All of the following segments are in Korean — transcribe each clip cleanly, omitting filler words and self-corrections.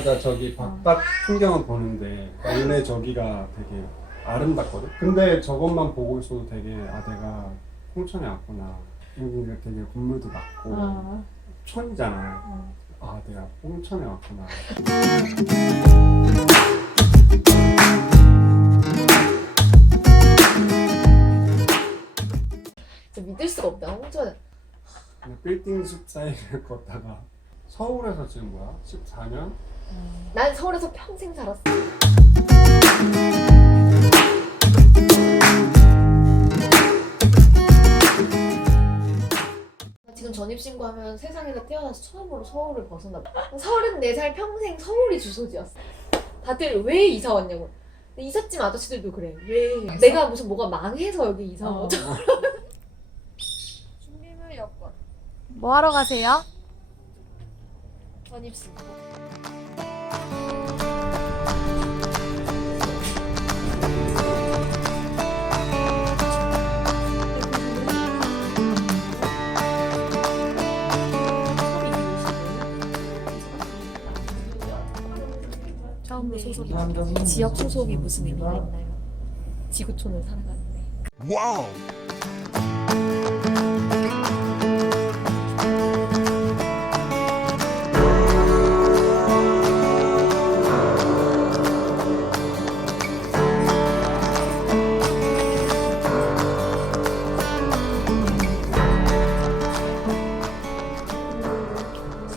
오자마자 저기 바깥 풍경을 보는데 원래 저기가 되게 아름답거든? 근데 저것만 보고 있어도 되게 아 내가 홍천에 왔구나. 여기가 되게 건물도 낮고 촌이잖아. 아 내가 홍천에 왔구나. 진짜 믿을 수가 없다. 홍천에. 그냥 빌딩 숲 사이를 걷다가 서울에서 지금 뭐야? 14년? 난 서울에서 평생 살았어. 지금 전입신고하면 세상에서 태어나서 처음으로 서울을 벗어나. 34살 평생 서울이 주소지였어. 다들 왜 이사 왔냐고. 근데 이삿짐 아저씨들도 그래. 왜? 내가 무슨 뭐가 망해서 여기 이사 온 것처럼. 준비물 여권. 뭐 하러 가세요? 전입신고. 처음 소속이 지역 소속이 무슨 의미가 있나요? 지구촌을 살아가는데. 와우.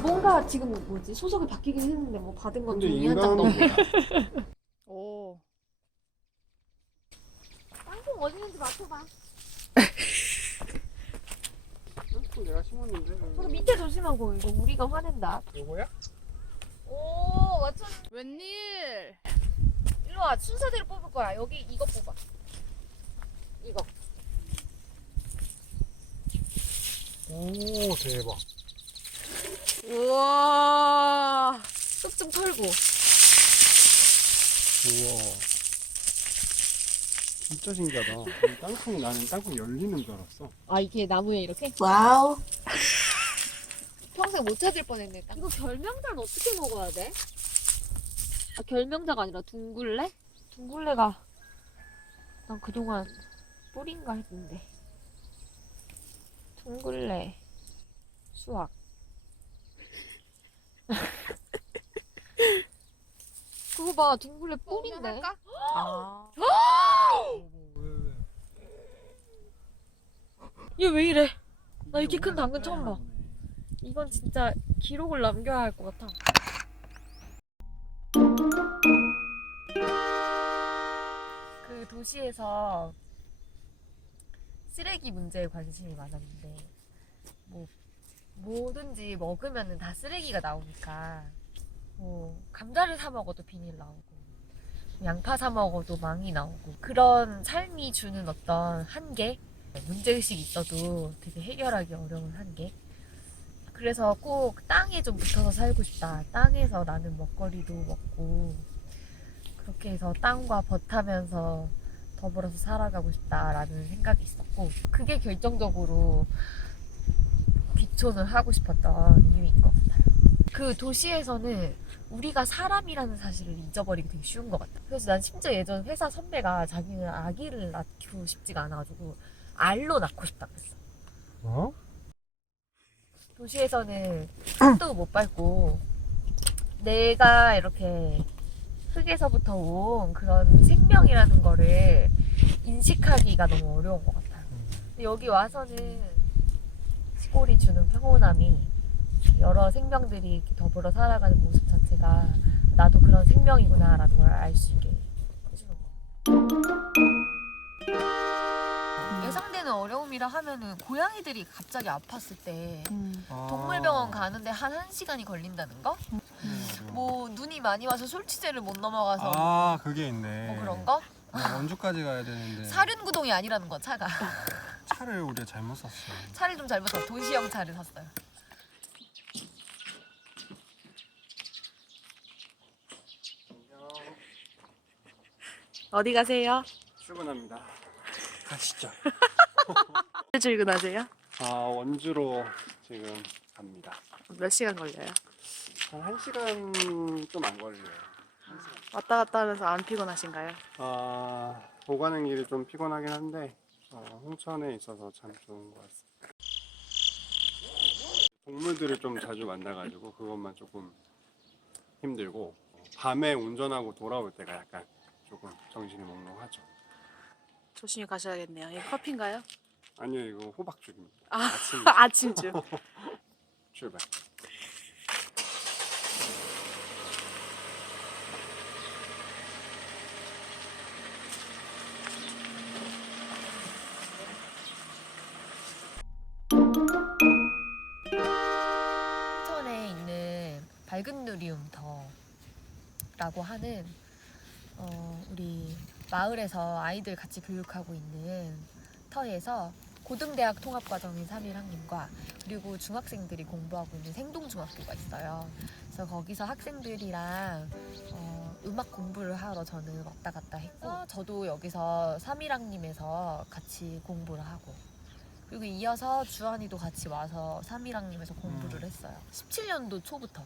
뭔가 지금 뭐지 소속이 바뀌긴 했는데 뭐 받은 건 근데 종이 한 장도 없고. 오. 땅콩 어디 있는지 맞춰봐. 또 내가 심었는데. 저거 밑에 조심하고 이거 우리가 화낸다. 요거야? 오 맞췄. 웬일? 일로 와 순서대로 뽑을 거야. 여기 이거 뽑아. 이거. 오 대박. 우와. 쑥 좀 털고. 우와. 진짜 신기하다. 이 땅콩이 나는 땅콩 열리는 줄 알았어. 아 이게 나무에 이렇게? 와우. 평생 못 찾을 뻔했네. 이거 결명자는 어떻게 먹어야 돼? 아 결명자가 아니라 둥글레? 둥글레가 난 그동안 뿌리인가 했는데. 둥글레 수확. 그거 봐 둥글레 뿌리인데. 아. 얘 왜 이래? 나 이렇게 큰 당근 처음 봐. 이건 진짜 기록을 남겨야 할 것 같아. 그 도시에서 쓰레기 문제에 관심이 많았는데 뭐 뭐든지 먹으면은 다 쓰레기가 나오니까 뭐 감자를 사 먹어도 비닐 나오고 양파 사 먹어도 망이 나오고 그런 삶이 주는 어떤 한계 문제의식이 있어도 되게 해결하기 어려운 한계. 그래서 꼭 땅에 좀 붙어서 살고 싶다. 땅에서 나는 먹거리도 먹고 그렇게 해서 땅과 벗하면서 더불어서 살아가고 싶다라는 생각이 있었고 그게 결정적으로 귀촌을 하고 싶었던 이유인 것 같아요. 그 도시에서는 우리가 사람이라는 사실을 잊어버리기 되게 쉬운 것 같아요. 그래서 난 심지어 예전 회사 선배가 자기는 아기를 낳고 싶지가 않아가지고 알로 낳고 싶다 그랬어. 어? 도시에서는 흙도 못 밟고 내가 이렇게 흙에서부터 온 그런 생명이라는 거를 인식하기가 너무 어려운 것 같아요. 근데 여기 와서는 시골이 주는 평온함이 여러 생명들이 이렇게 더불어 살아가는 모습 자체가 나도 그런 생명이구나 라는 걸 알 수 있게 해주는 거. 예상되는 어려움이라 하면은 고양이들이 갑자기 아팠을 때 동물병원 가는데 한 1시간이 걸린다는 거? 뭐 눈이 많이 와서 솔치제를 못 넘어가서 아 그게 있네. 뭐 그런 거? 원주까지 가야 되는데 사륜구동이 아니라는 거 차가. 차를 우리가 잘못 샀어. 차를 좀 잘못 샀어. 도시형 차를 샀어요. 어디 가세요? 출근합니다. 가시죠. 출근하세요? 아 원주로 지금 갑니다. 몇 시간 걸려요? 한 1시간 좀 안 걸려요. 왔다 갔다 하면서 안 피곤하신가요? 오가는 길이 좀 피곤하긴 한데 홍천에 있어서 참 좋은 것 같습니다. 동물들을 좀 자주 만나가지고 그것만 조금 힘들고 밤에 운전하고 돌아올 때가 약간 조금 정신이 몽롱하죠. 조심히 가셔야겠네요. 이거 커피인가요? 아니요, 이거 호박죽입니다. 아, 아침이죠. 아침쯤. 출발. 홍천에 있는 밝은 누리움터라고 하는 우리 마을에서 아이들 같이 교육하고 있는 터에서 고등대학 통합과정인 3.1학년과 그리고 중학생들이 공부하고 있는 생동중학교가 있어요. 그래서 거기서 학생들이랑 음악 공부를 하러 저는 왔다 갔다 했고 저도 여기서 3.1학년에서 같이 공부를 하고 그리고 이어서 주한이도 같이 와서 3.1학년에서 공부를 했어요. 17년도 초부터.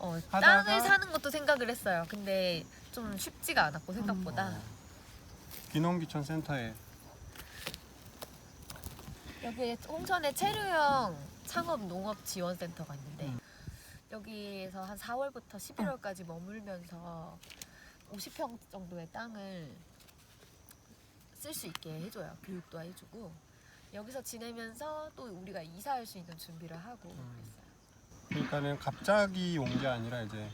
하다가- 땅을 사는 것도 생각을 했어요. 근데 좀 쉽지가 않았고 생각보다. 귀농귀촌 센터에 여기 홍천에 체류형 창업 농업 지원센터가 있는데 여기에서 한 4월부터 11월까지 머물면서 50평 정도의 땅을 쓸 수 있게 해줘요. 교육도 해주고 여기서 지내면서 또 우리가 이사할 수 있는 준비를 하고 그랬어요. 그러니까는 갑자기 온 게 아니라 이제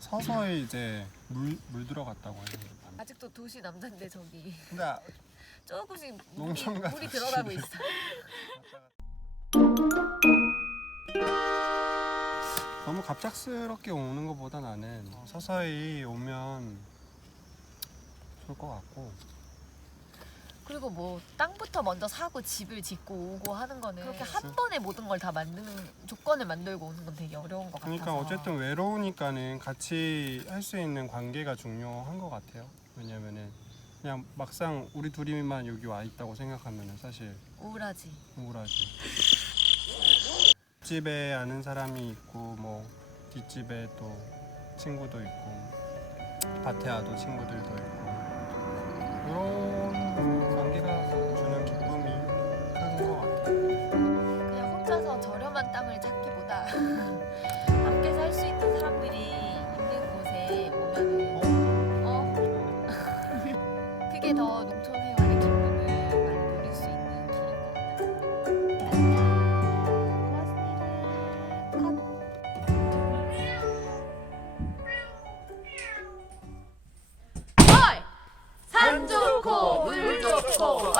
서서히 이제 물 들어갔다고 해요. 아직도 도시 남자인데 저기 근데 조금씩 농촌 같아, 물이 들어가고 집이. 있어. 너무 갑작스럽게 오는 것보다 나는 서서히 오면 좋을 것 같고. 그리고 뭐 땅부터 먼저 사고 집을 짓고 오고 하는 거는 그렇게 한 번에 모든 걸 다 만드는 조건을 만들고 오는 건 되게 어려운 것 그러니까 같아서. 어쨌든 외로우니까는 같이 할 수 있는 관계가 중요한 것 같아요. 왜냐면은 그냥 막상 우리 둘이만 여기 와 있다고 생각하면은 사실 우울하지. 우울하지. 집에 아는 사람이 있고 뭐 뒷집에 또 친구도 있고 밭에 와도 친구들도 있고 그런 관계가 주는 기쁨이 큰 것 같아요. 그냥 혼자서 저렴한 땅을 찾기보다 함께 살 수 있는 사람들이 있는 곳에 오면은 그게 더 농촌 생활의 기쁨을 많이 누릴 수 있는 길인 것 같아요. 안녕. 산 좋고 물 좋고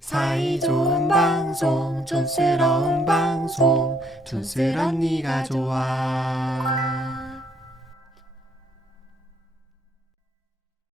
사이좋은 방송 촌스러운 방송 촌스런 네가 좋아